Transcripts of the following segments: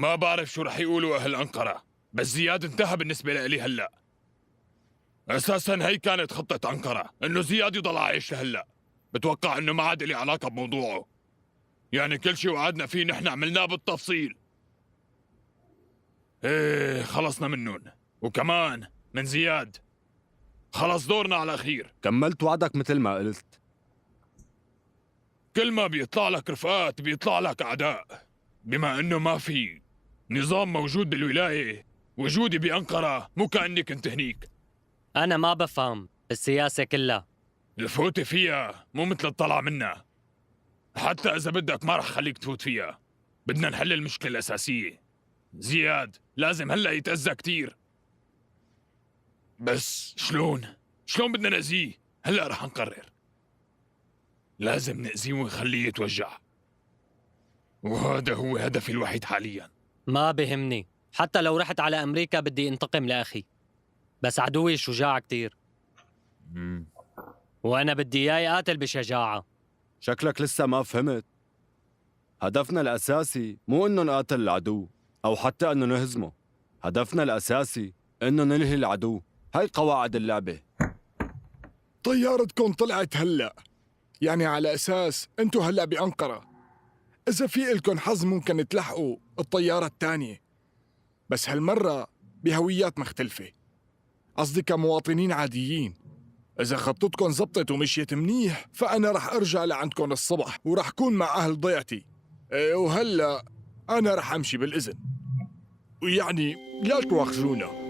ما بعرف شو رح يقولوا أهل أنقرة، بس زياد انتهى بالنسبة لإلي هلأ. أساساً هي كانت خطة أنقرة، إنه زياد يضل عايش لهلأ. بتوقع إنه ما عاد إلي علاقة بموضوعه. يعني كل شي وعدنا فيه نحن عملناه بالتفصيل. إيه خلصنا منهم، وكمان من زياد. خلص دورنا على الأخير. كملت وعدك مثل ما قلت. كل ما بيطلع لك رفقات بيطلع لك أعداء. بما إنه ما في نظام موجود بالولاية، وجودي بأنقرة مو كأني كنت هنيك. أنا ما بفهم السياسة كلها. الفوتة فيها مو مثل الطلع منها. حتى إذا بدك ما رح خليك تفوت فيها. بدنا نحل المشكلة الأساسية. زياد لازم هلأ يتأذى كتير. بس شلون بدنا نأذيه؟ هلأ رح نقرر. لازم نأذيه ونخليه يتوجع، وهذا هو هدفي الوحيد حاليا. ما بهمني، حتى لو رحت على أمريكا بدي انتقم لأخي، بس عدوي شجاع كتير. وأنا بدي إياه يقاتل بشجاعة. شكلك لسه ما فهمت. هدفنا الأساسي مو إنه نقاتل العدو أو حتى إنه نهزمه. هدفنا الأساسي إنه ننهي العدو. هاي قواعد اللعبة. طيارتكم طلعت هلأ، يعني على أساس أنتوا هلأ بأنقرة. إذا في إلكن حظ ممكن تلحقوا الطيارة الثانية، بس هالمرة بهويات مختلفة. قصدي كمواطنين عاديين. إذا خطتكم زبطت ومشيت منيح فأنا رح أرجع لعندكم الصبح ورح كون مع أهل ضيعتي. وهلأ أنا رح أمشي بالإذن، ويعني لا تواخذونا.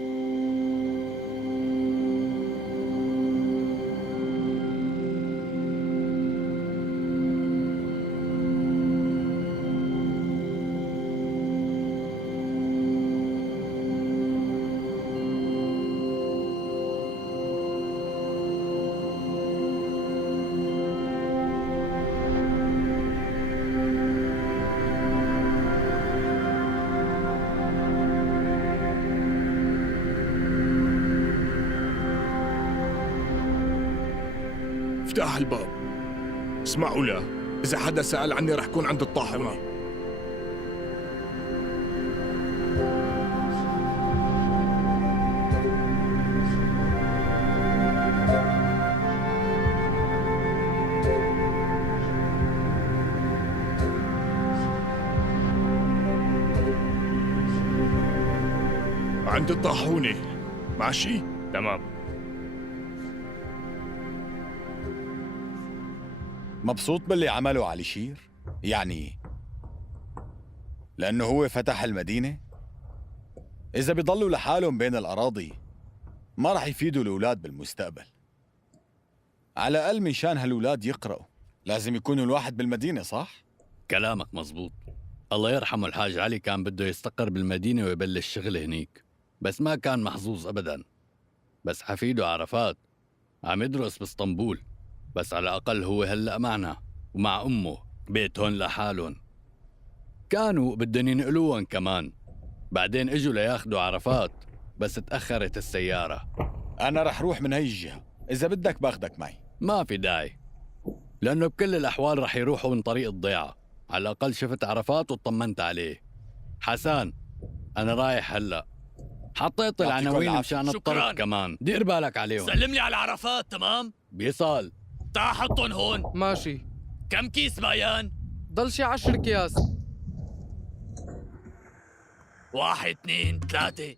افتح الباب. اسمعوا له، إذا حدا سأل عني رح كون عند الطاحنة. عند الطاحونة، ماشي؟ تمام. مبسوط باللي عمله علي شير؟ يعني لأنه هو فتح المدينة؟ إذا بيضلوا لحالهم بين الأراضي ما رح يفيدوا الأولاد بالمستقبل. على الأقل من شان هالأولاد يقرأوا لازم يكونوا الواحد بالمدينة، صح؟ كلامك مزبوط. الله يرحمه الحاج علي كان بده يستقر بالمدينة ويبلش شغل هنيك، بس ما كان محظوظ أبداً. بس حفيده عرفات عم يدرس باسطنبول، بس على الأقل هو هلأ معنا ومع أمه بيتهن لحالهم. كانوا بدهم ينقلوهم كمان، بعدين اجوا لياخدوا عرفات بس تأخرت السيارة. أنا رح روح من هاي الجهة، إذا بدك باخدك معي. ما في داعي، لأنه بكل الأحوال رح يروحوا من طريق الضيعة. على الأقل شفت عرفات وطمنت عليه. حسان أنا رايح هلأ، حطيت العناوين مشان الطرق كمان، دير بالك عليهم. سلم لي على عرفات. تمام بيصال. تعا حطهم هون. ماشي. كم كيس بايان؟ ضل شي 10 أكياس. 1 2 3.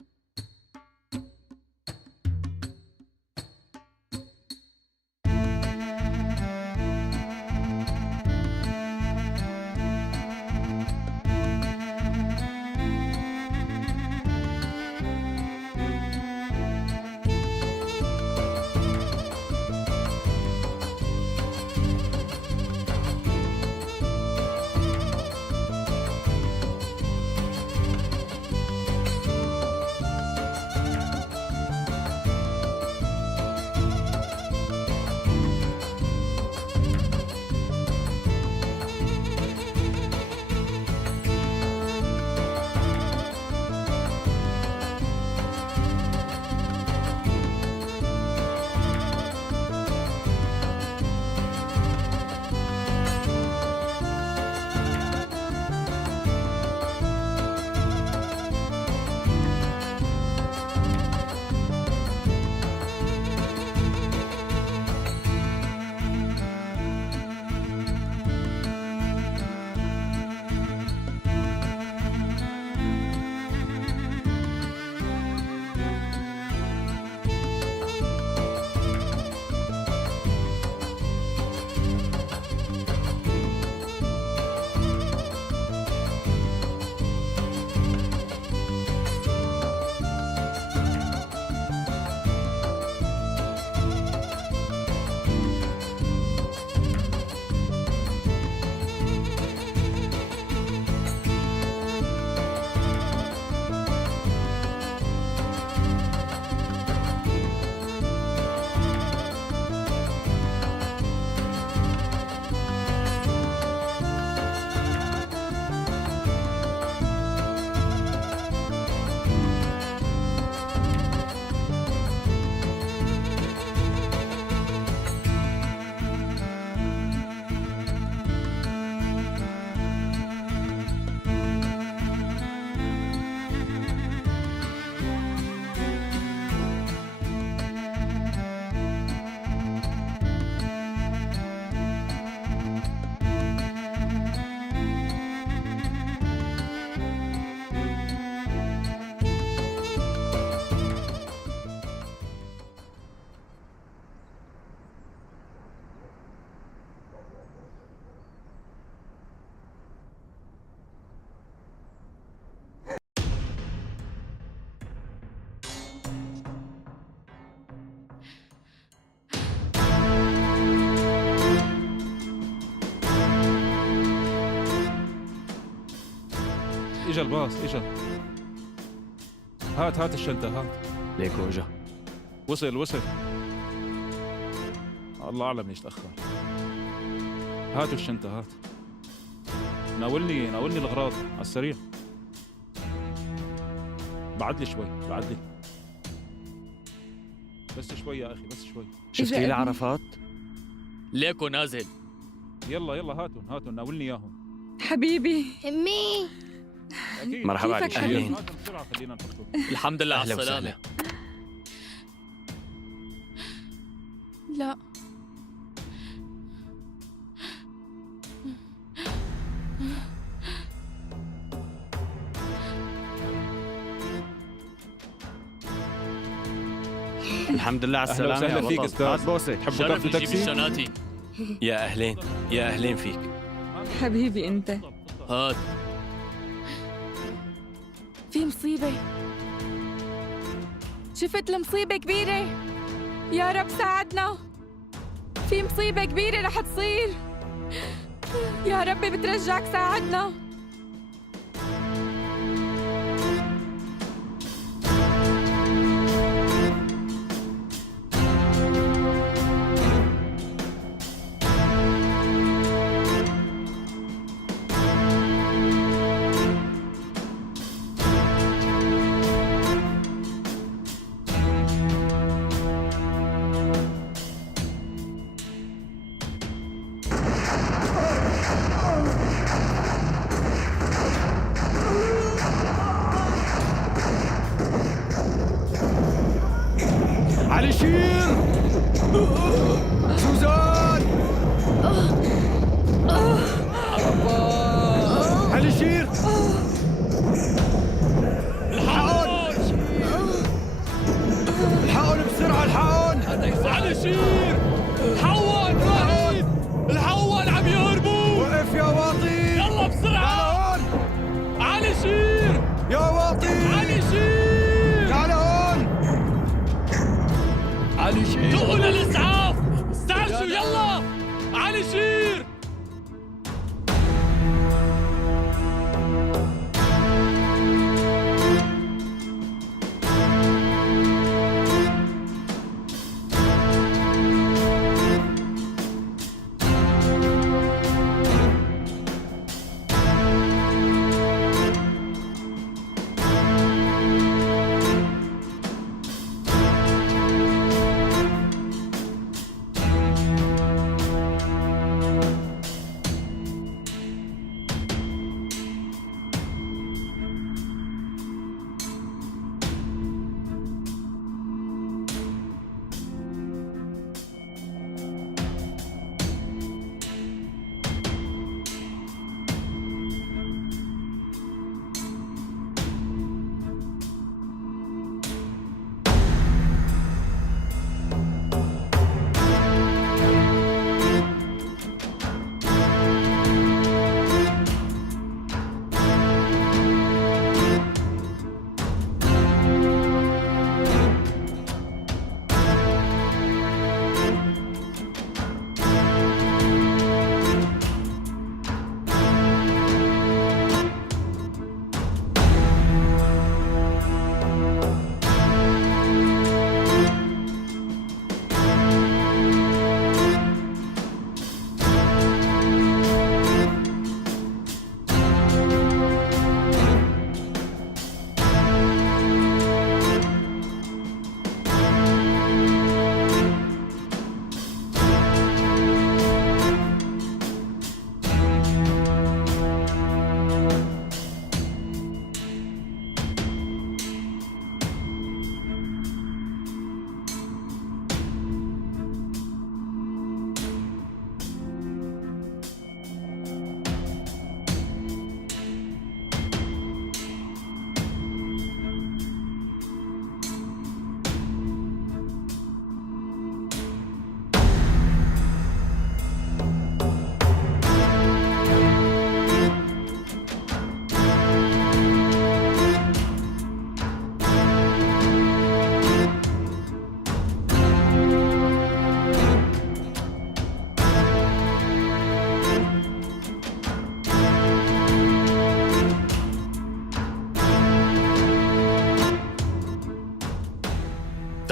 الباص اجا. هات الشنطة هات. ليكو اجا. وصل. الله اعلم ليش تأخر. هاتوا الشنطة هات. ناولني الأغراض على السريع. بعد لي شوي. بس شوي يا أخي بس شوي. شفتي لي عرفات؟ ليكو نازل. يلا هاتوا ناولني إياهم. حبيبي امي أكيد. مرحبا عليك. كيفك حبيبي؟ هاتهم بسرعة خلينا نحطهم. الحمد لله على أهلا السلامة. وسهلا. لا الحمد لله على أهلا السلامة وسهلا يا فيك بطل. أستاذ. هات بوسة. تحبوا شرف تاخذوا نجيب تاكسي؟ الشناتي. يا أهلين حبيبي انت، هات. في مصيبة، شفت المصيبة كبيرة. يا رب ساعدنا، في مصيبة كبيرة رح تصير. يا رب بترجاك ساعدنا.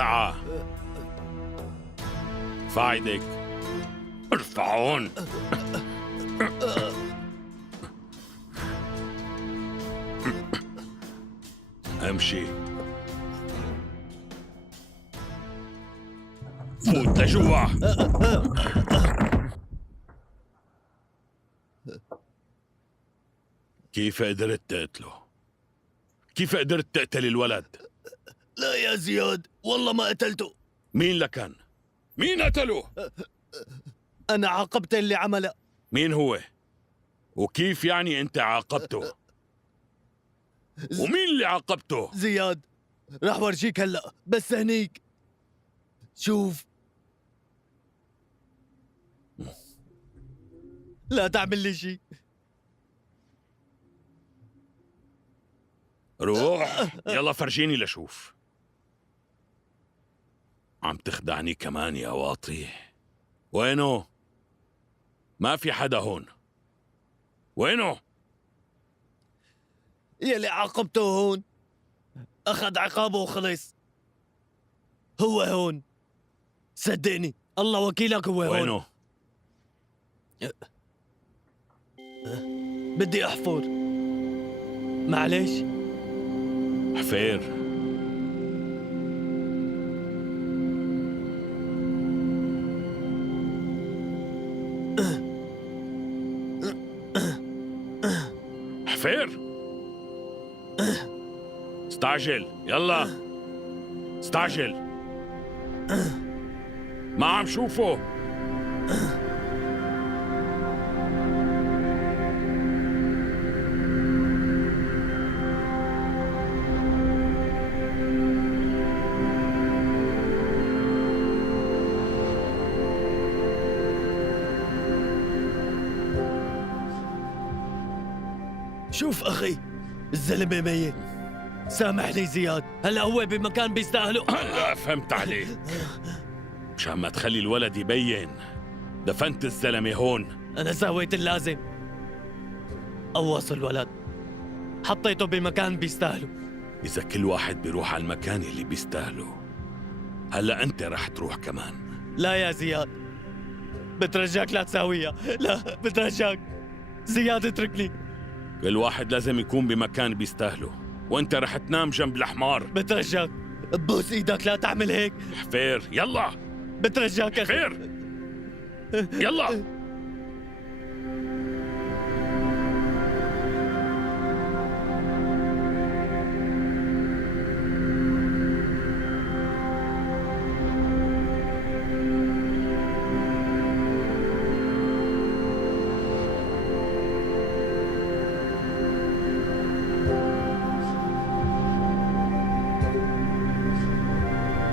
تعا ارفع ايديك. ارفعون. امشي. فوت لجوا. كيف قدرت تقتله؟ كيف قدرت تقتل الولد؟ لا يا زياد، والله ما قتلته. مين لكان؟ مين قتله؟ أنا عاقبت اللي عمله. مين هو؟ وكيف يعني أنت عاقبته؟ ومين اللي عاقبته؟ زياد، راح ورجيك هلأ، بس هنيك شوف. لا تعمل لي شيء. روح يلا فرجيني لشوف. عم تخدعني كمان يا واطي. وينه؟ ما في حدا هون. وينه؟ يلي عاقبته هون، أخذ عقابه وخلص. هو هون، صدقني الله وكيلك، هو هون. وينه؟ بدي أحفر. معلش. حفير. حفير. استعجل يلا، استعجل. ما عم شوفه. شوف أخي، الزلمة ميت. سامحني زياد، هلا هو بمكان بيستاهله. هلا فهمت عليك. مشان ما تخلي الولد يبين دفنت الزلمة هون. أنا سويت اللازم، قوص الولد، حطيته بمكان بيستاهله. إذا كل واحد بيروح على المكان اللي بيستاهله، هلا أنت رح تروح كمان. لا يا زياد، بترجاك لا تساويها. لا بترجاك زياد، اتركني. كل واحد لازم يكون بمكان بيستاهله، وأنت رح تنام جنب الحمار. بترجاك بوس ايدك، لا تعمل هيك. حفير يلا. بترجاك أخي. حفير يلا.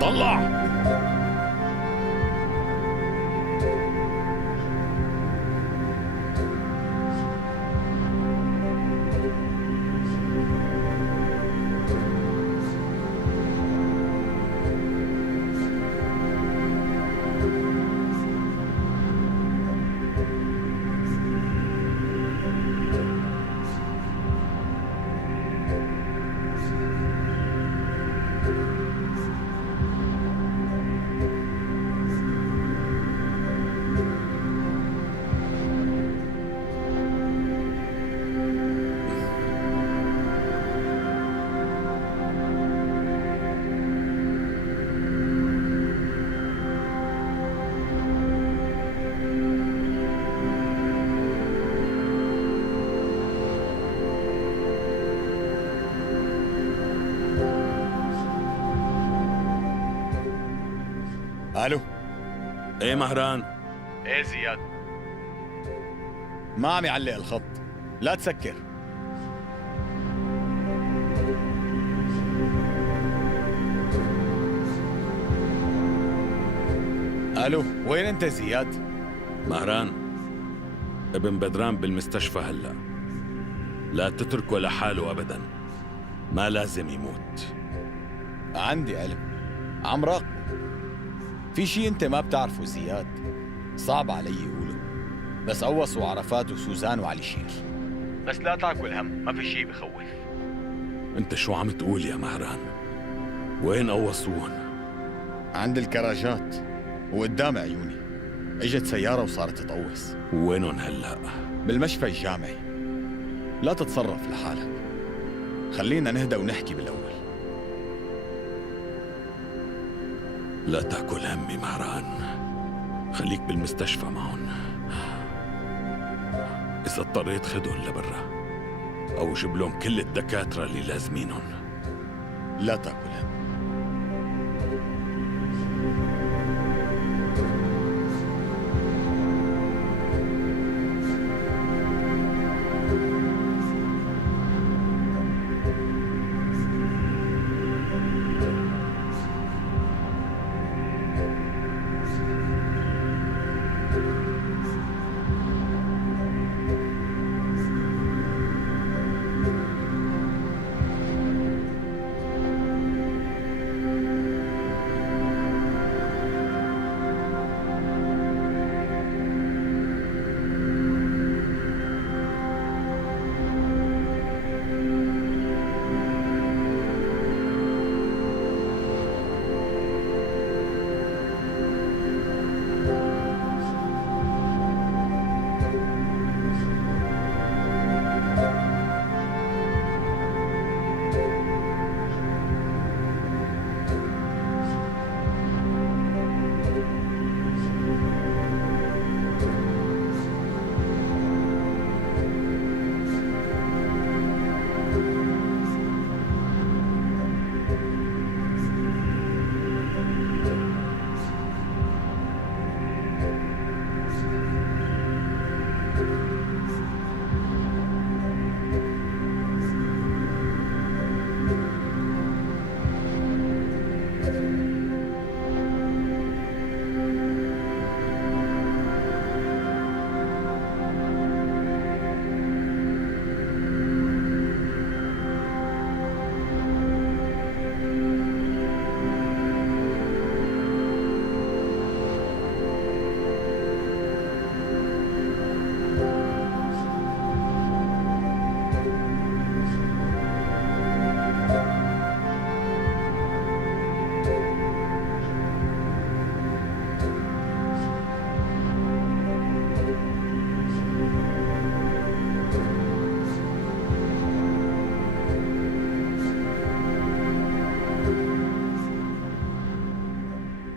طلع. الو. ايه مهران؟ ايه زياد، ما عم يعلق الخط، لا تسكر. الو، وين انت زياد؟ مهران، ابن بدران بالمستشفى هلا. لا تتركه لحاله ابدا، ما لازم يموت. عندي علم، عم راقب. في شي انت ما بتعرفه زياد، صعب علي يقوله، بس قوصوا عرفات وسوزان وعلي شير. بس لا تاكل هم، ما في شي بخوف. انت شو عم تقول يا مهران؟ وين قوصون؟ عند الكراجات وقدام عيوني اجت سيارة وصارت تطوس. وينهم هلا؟ بالمشفى الجامعي. لا تتصرف لحالك، خلينا نهدى ونحكي بالأول. لا تاكل همي مهران، خليك بالمستشفى معهم. إذا اضطريت خدهم لبرا أو جيب لهم كل الدكاترة اللي لازمينهم. لا تاكل هم.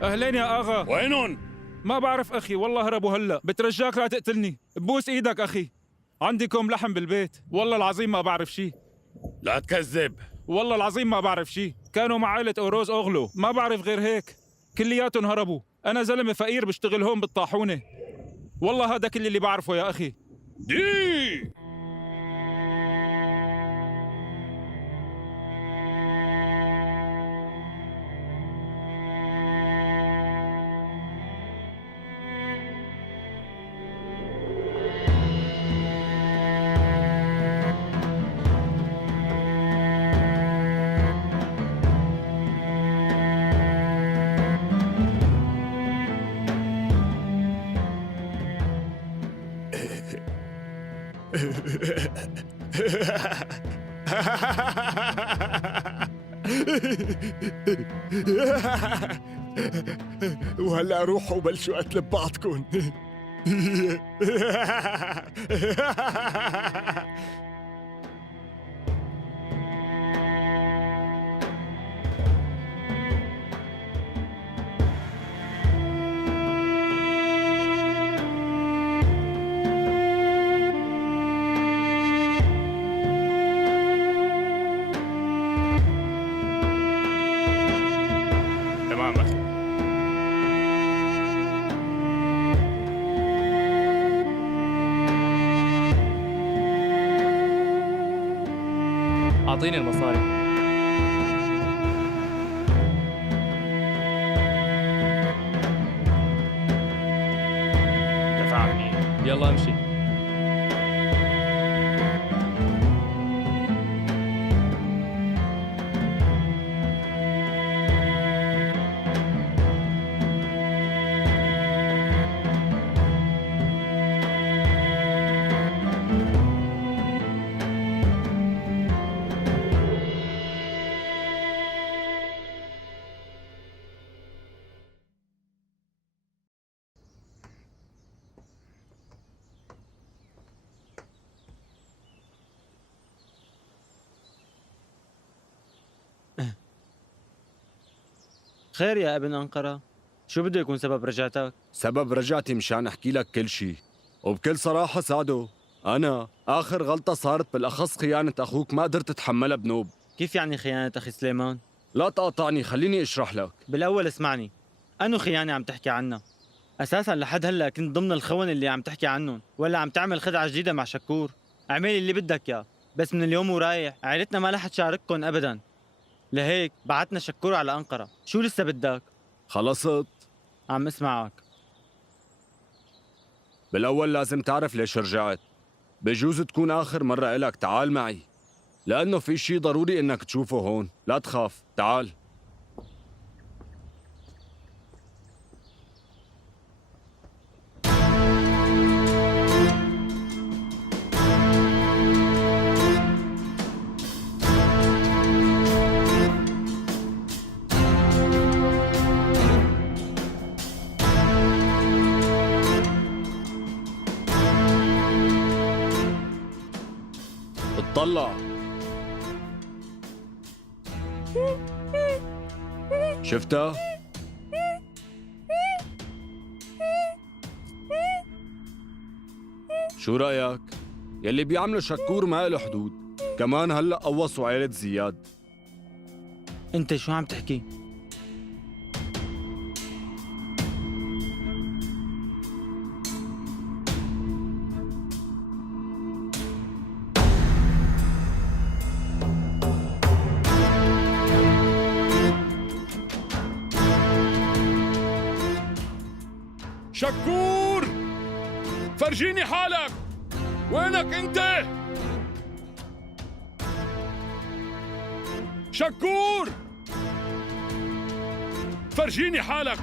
أهلين يا آغا. وينهم؟ ما بعرف أخي، والله هربوا هلأ. بترجاك لا تقتلني، ببوس إيدك أخي. عندكم لحم بالبيت، والله العظيم ما بعرف شي. لا تكذب. والله العظيم ما بعرف شي. كانوا مع عائلة أوروز أوغلو، ما بعرف غير هيك. كلياتهم هربوا. أنا زلمة فقير بشتغل هون بالطاحونة. والله هذا كل اللي بعرفه يا أخي. دي وهلا روحوا وبلشوا قتل ببعضكم. تمام أخي. أعطيني المصاري. دفعني. يلا امشي. خير يا ابن أنقرة، شو بده يكون سبب رجعتك؟ سبب رجعتي مشان احكي لك كل شيء، وبكل صراحة سعدو، أنا آخر غلطة صارت بالأخص خيانة أخوك ما قدرت أتحملها بنوب. كيف يعني خيانة أخي سليمان؟ لا تقاطعني، خليني أشرح لك. بالأول اسمعني، أنو خيانة عم تحكي عنها؟ أساساً لحد هلأ كنت ضمن الخون اللي عم تحكي عنهم، ولا عم تعمل خدعة جديدة مع شكور؟ اعملي اللي بدك يا، بس من اليوم ورايح عائلتنا ما رح تشارككم أبداً. لهيك بعتنا شكور على أنقرة، شو لسه بدك؟ خلصت؟ عم اسمعك. بالأول لازم تعرف ليش رجعت. بجوز تكون آخر مرة إلك، تعال معي، لأنه في شيء ضروري إنك تشوفه هون. لا تخاف، تعال. اطلع. شفتها؟ شو رأيك؟ يلي بيعمله شكور ما له حدود، كمان هلأ قوصوا عيلة زياد. أنت شو عم تحكي؟ شكور، فرجيني حالك، وينك انت؟ شكور، فرجيني حالك.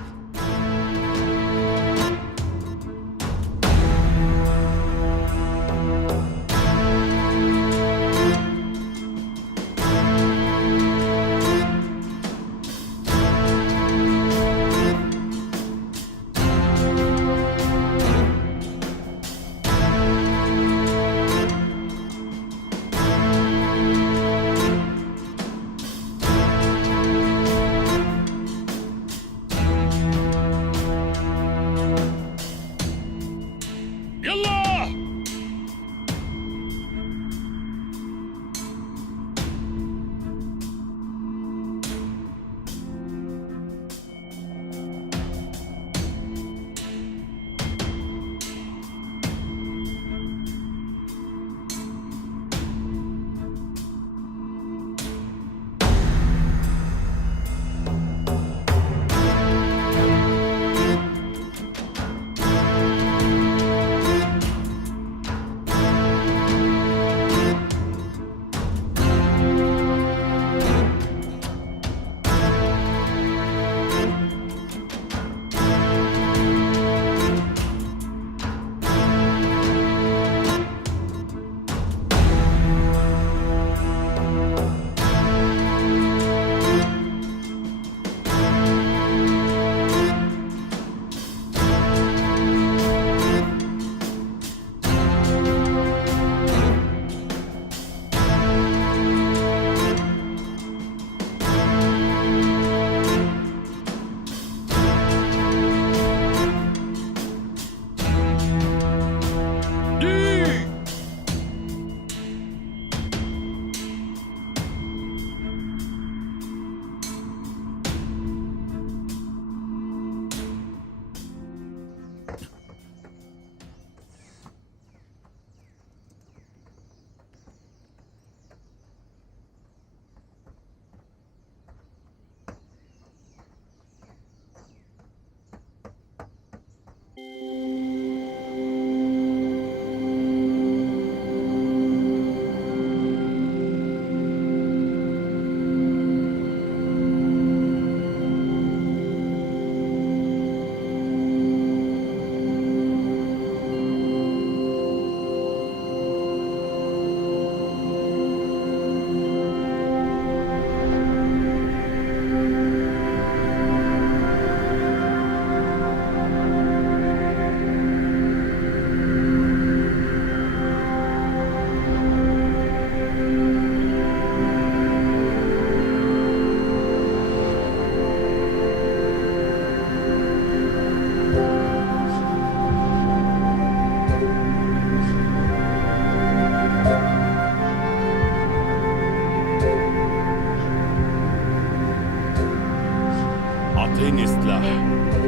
أعطيني سلاح.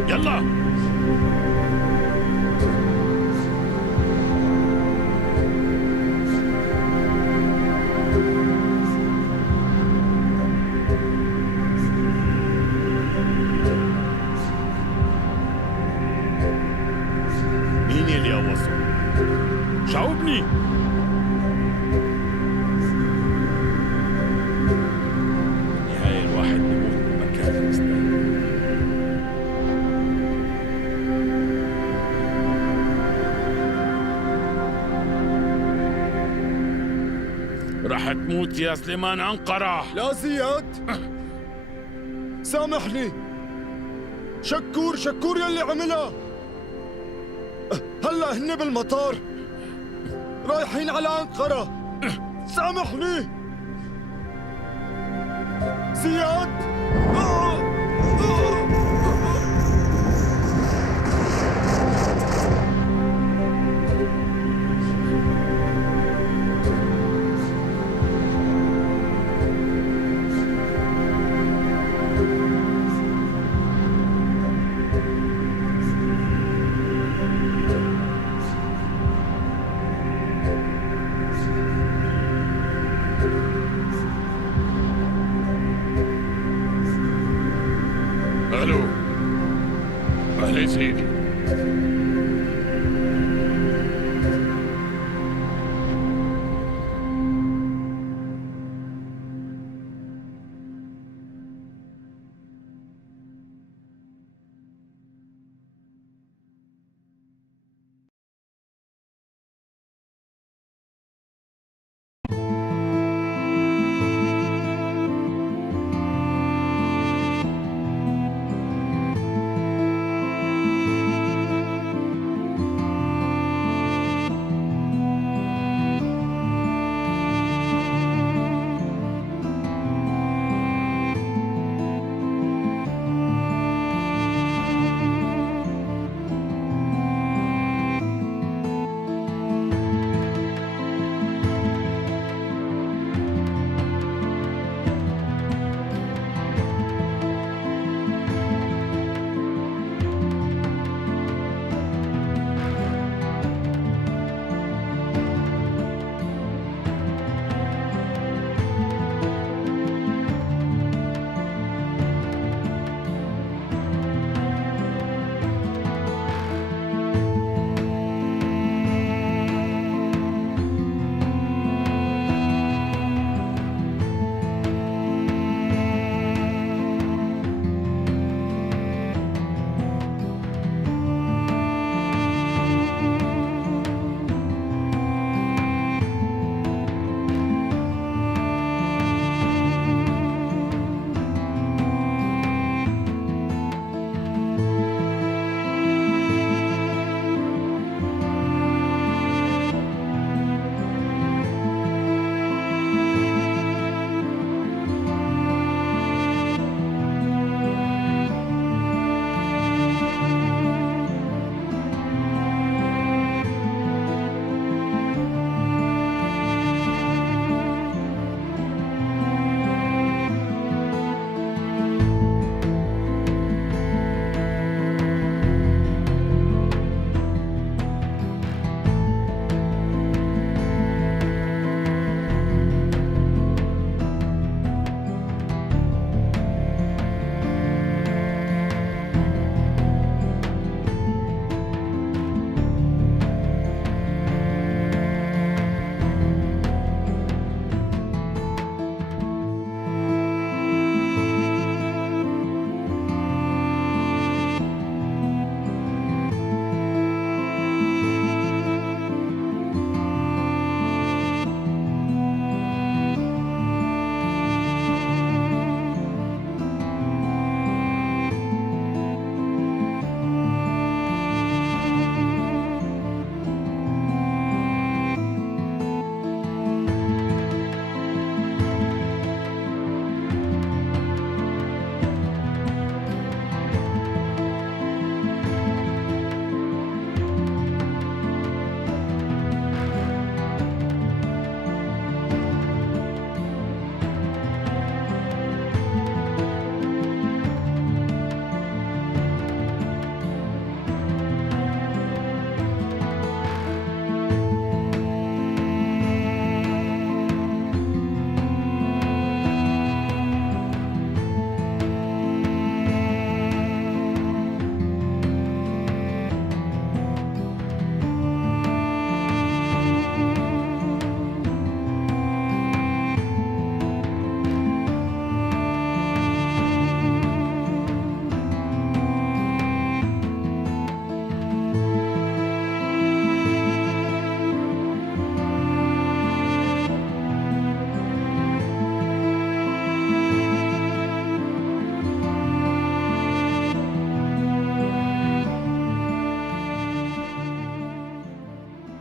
يلا. مين اللي قوصه؟ جاوبني. بالنهاية الواحد بيموت بمكان المستقبل. رح تموت يا سليمان عنقرة. لا زياد، سامحني. شكور يلي عملها. هلا هن بالمطار رايحين على أنقرة. سامحني زياد. الو، اهلا سيدي.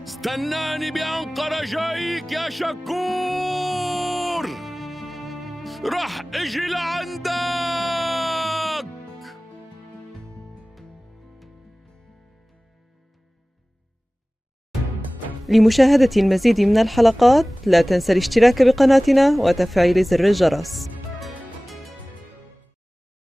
استناني بأنقرة جايك يا شكور، رح اجي لعندك. لمشاهدة المزيد من الحلقات لا تنسى الاشتراك بقناتنا وتفعيل زر الجرس.